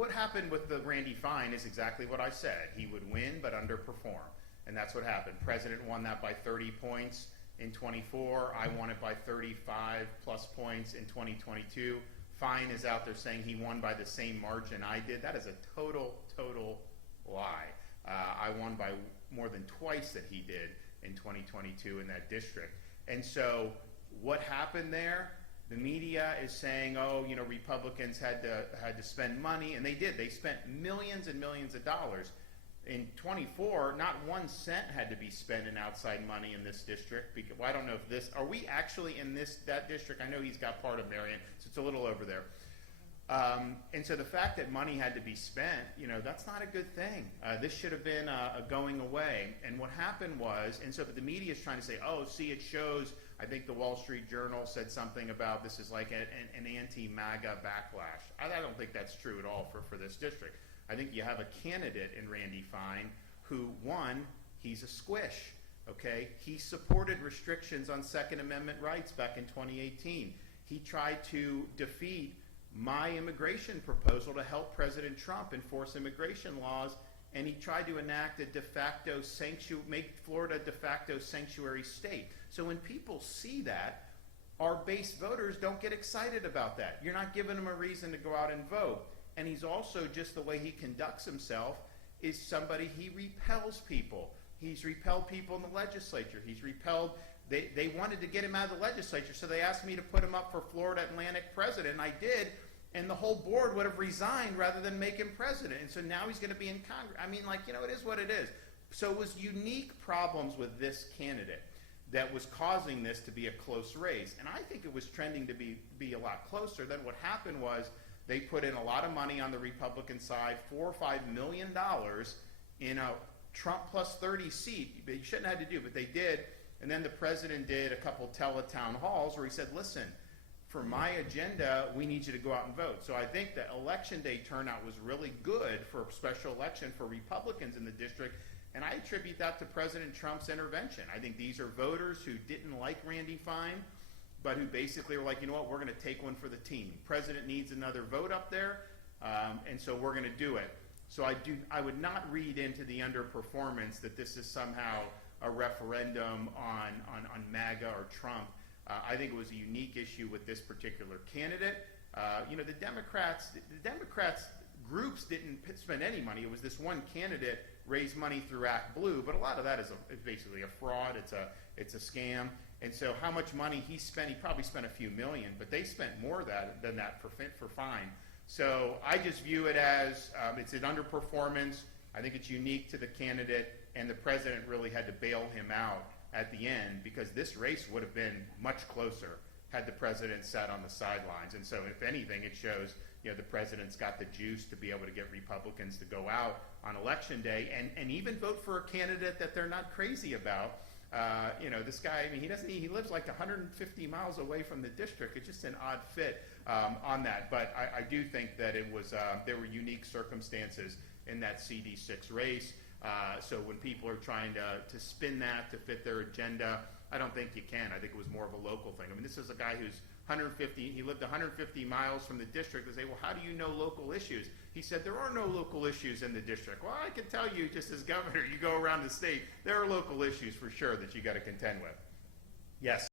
what happened with the Randy Fine is exactly what I said. He would win but underperform. And that's what happened. President won that by 30 points in 24. I won it by 35 plus points in 2022. Fine is out there saying he won by the same margin I did. That is a total lie. I won by more than twice that he did in 2022 in that district. And so what happened there? The media is saying, oh, you know, Republicans had to spend money, and they did. They spent millions and millions of dollars. In 24, not 1 cent had to be spent in outside money in this district. Because, well, I don't know if this, are we actually in that district? I know he's got part of Marion, so it's a little over there. And so the fact that money had to be spent, you know, that's not a good thing. This should have been a going away. And what happened was, and so the media is trying to say, oh, see, it shows, I think the Wall Street Journal said something about this is like an anti-MAGA backlash. I don't think that's true at all for this district. I think you have a candidate in Randy Fine who, one, he's a squish, okay? He supported restrictions on Second Amendment rights back in 2018. He tried to defeat my immigration proposal to help President Trump enforce immigration laws, and he tried to enact a de facto make Florida a de facto sanctuary state. So when people see that, our base voters don't get excited about that. You're not giving them a reason to go out and vote. And he's also, just the way he conducts himself, is somebody, he repels people. He's repelled people in the legislature. He's repelled, they wanted to get him out of the legislature, so they asked me to put him up for Florida Atlantic president, and I did, and the whole board would have resigned rather than make him president. And so now he's going to be in Congress. I mean, like, you know, it is what it is. So it was unique problems with this candidate that was causing this to be a close race. And I think it was trending to be a lot closer. Then what happened was, they put in a lot of money on the Republican side, $4 or $5 million in a Trump plus 30 seat. You shouldn't have had to do, but they did. And then the president did a couple teletown halls where he said, listen, for my agenda, we need you to go out and vote. So I think the election day turnout was really good for a special election for Republicans in the district. And I attribute that to President Trump's intervention. I think these are voters who didn't like Randy Fine, but who basically were like, you know what, we're going to take one for the team. President needs another vote up there, and so we're going to do it. So I would not read into the underperformance that this is somehow a referendum on MAGA or Trump. I think it was a unique issue with this particular candidate. You know, the Democrats groups didn't spend any money. It was this one candidate raised money through Act Blue, but a lot of that is basically a fraud. It's a scam. And so how much money he spent, he probably spent a few million, but they spent more than that for Fine. So I just view it as it's an underperformance. I think it's unique to the candidate, and the president really had to bail him out at the end, because this race would have been much closer had the president sat on the sidelines. And so if anything, it shows, you know, the president's got the juice to be able to get Republicans to go out on election day and even vote for a candidate that they're not crazy about. You know, this guy, I mean, he lives like 150 miles away from the district. It's just an odd fit on that. But I do think that it was, there were unique circumstances in that CD6 race. So when people are trying to spin that to fit their agenda, I don't think you can. I think it was more of a local thing. I mean, this is a guy who's he lived 150 miles from the district. They say, well, how do you know local issues? He said, there are no local issues in the district. Well, I can tell you, just as governor, you go around the state, there are local issues for sure that you got to contend with. Yes.